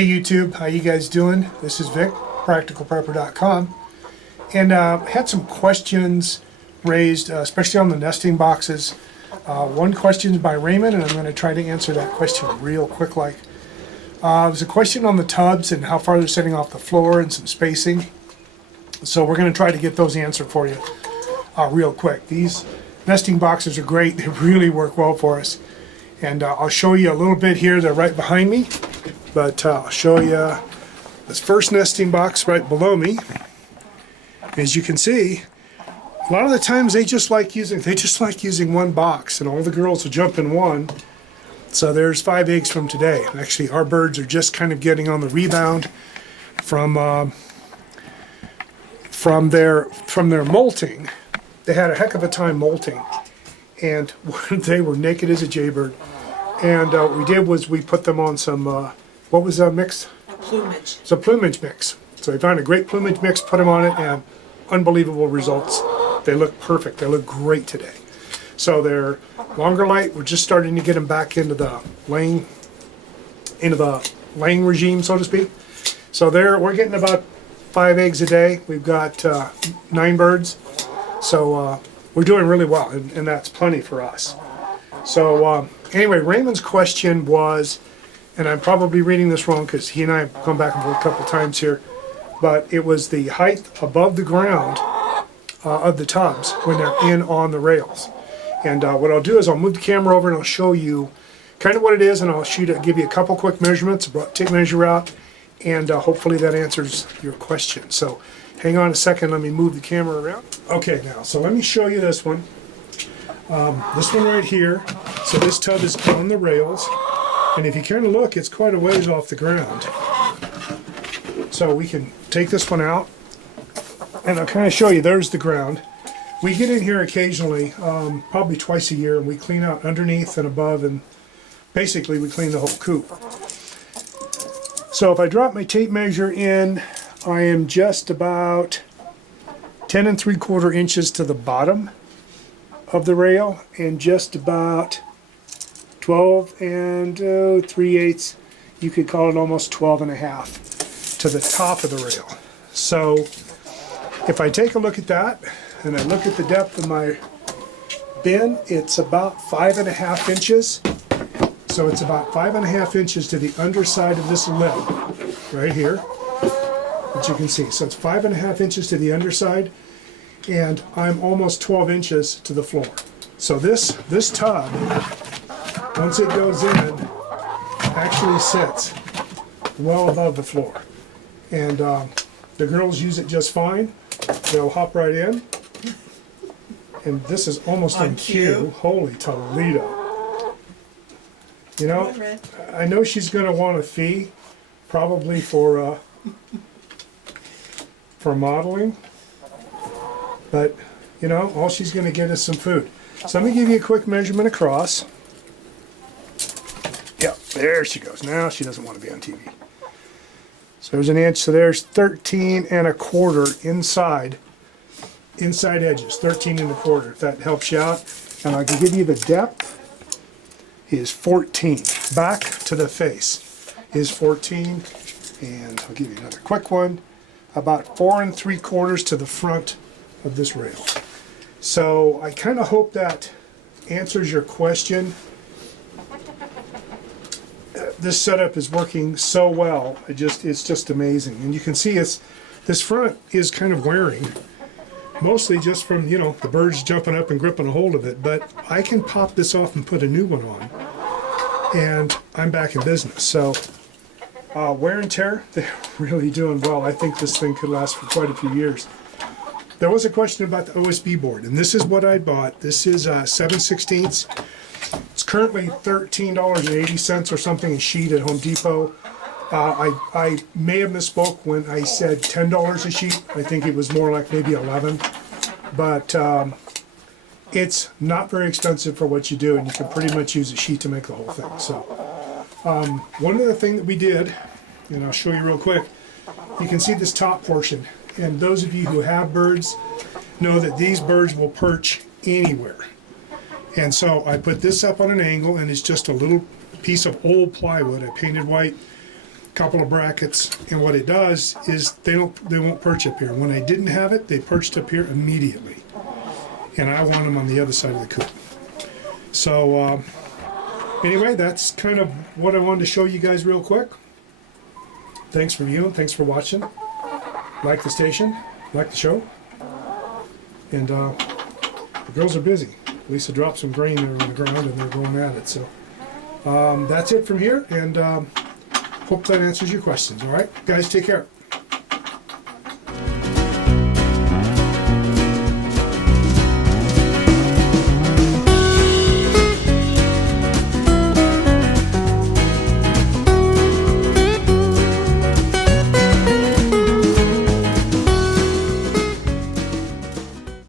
Hey YouTube, how you guys doing? This is Vic, practicalprepper.com, and had some questions raised, especially on the nesting boxes. One question is by Raymond, and I'm going to try to answer that question real quick. There's a question on the tubs and how far they're setting off the floor and some spacing. So we're going to try to get those answered for you real quick. These nesting boxes are great. They really work well for us. And I'll show you a little bit here. They're right behind me. But I'll show you this first nesting box right below me. As you can see, a lot of the times they just like using one box, and all the girls will jump in one. So there's 5 eggs from today. Actually, our birds are just kind of getting on the rebound from their molting. They had a heck of a time molting, and they were naked as a jaybird. And what we did was we put them on some what was that mix? Plumage. It's a plumage mix. So we found a great plumage mix, put them on it, and unbelievable results. They look perfect. They look great today. So they're longer light. We're just starting to get them back into the laying regime, so to speak. So we're getting about 5 eggs a day. We've got 9 birds. So we're doing really well, and that's plenty for us. So anyway, Raymond's question was, and I'm probably reading this wrong because he and I have come back and forth a couple times here, but it was the height above the ground of the tubs when they're in on the rails. And what I'll do is I'll move the camera over and I'll show you kind of what it is, and I'll give you a couple quick measurements, tape measure out, and hopefully that answers your question. So hang on a second, let me move the camera around. Okay, now, so let me show you this one. This one right here. So this tub is on the rails, and if you kind of look, it's quite a ways off the ground. So we can take this one out, and I'll kind of show you, there's the ground. We get in here occasionally, probably twice a year, and we clean out underneath and above, and basically we clean the whole coop. So if I drop my tape measure in, I am just about 10 3/4 inches to the bottom of the rail, and just about 12 3/8, you could call it almost 12 1/2 to the top of the rail. So if I take a look at that and I look at the depth of my bin, it's about 5 1/2 inches. So it's about 5 1/2 inches to the underside of this lip right here, which you can see. So it's 5 1/2 inches to the underside, and I'm almost 12 inches to the floor. So this tub, once it goes in, actually sits well above the floor. And the girls use it just fine. They'll hop right in. And this is almost on cue. Holy Toledo. You know, I know she's going to want a fee, probably for modeling. But, you know, all she's going to get is some food. So let me give you a quick measurement across. Yep, there she goes. Now she doesn't want to be on TV. So there's an inch. So there's 13 1/4 inside edges. 13 1/4, if that helps you out. And I can give you the depth is 14. Back to the face is 14. And I'll give you another quick one. About 4 3/4 to the front of this rail. So I kind of hope that answers your question. This setup is working so well. It's just amazing. And you can see this front is kind of wearing, mostly just from, you know, the birds jumping up and gripping a hold of it. But I can pop this off and put a new one on, and I'm back in business. So wear and tear, they're really doing well. I think this thing could last for quite a few years. There was a question about the OSB board, and this is what I bought. This is 7/16. It's currently $13.80 or something a sheet at Home Depot. I may have misspoke when I said $10 a sheet. I think it was more like maybe 11. But it's not very expensive for what you do, and you can pretty much use a sheet to make the whole thing. So one other thing that we did, and I'll show you real quick, you can see this top portion. And those of you who have birds know that these birds will perch anywhere. And so I put this up on an angle, and it's just a little piece of old plywood I painted white, couple of brackets, and what it does is they won't perch up here. When I didn't have it, they perched up here immediately, and I want them on the other side of the coop. So anyway, that's kind of what I wanted to show you guys real quick. Thanks for viewing, thanks for watching. Like the station, like the show, and the girls are busy. Lisa dropped some grain there on the ground and they're going at it. So that's it from here, and hope that answers your questions. All right, guys, take care.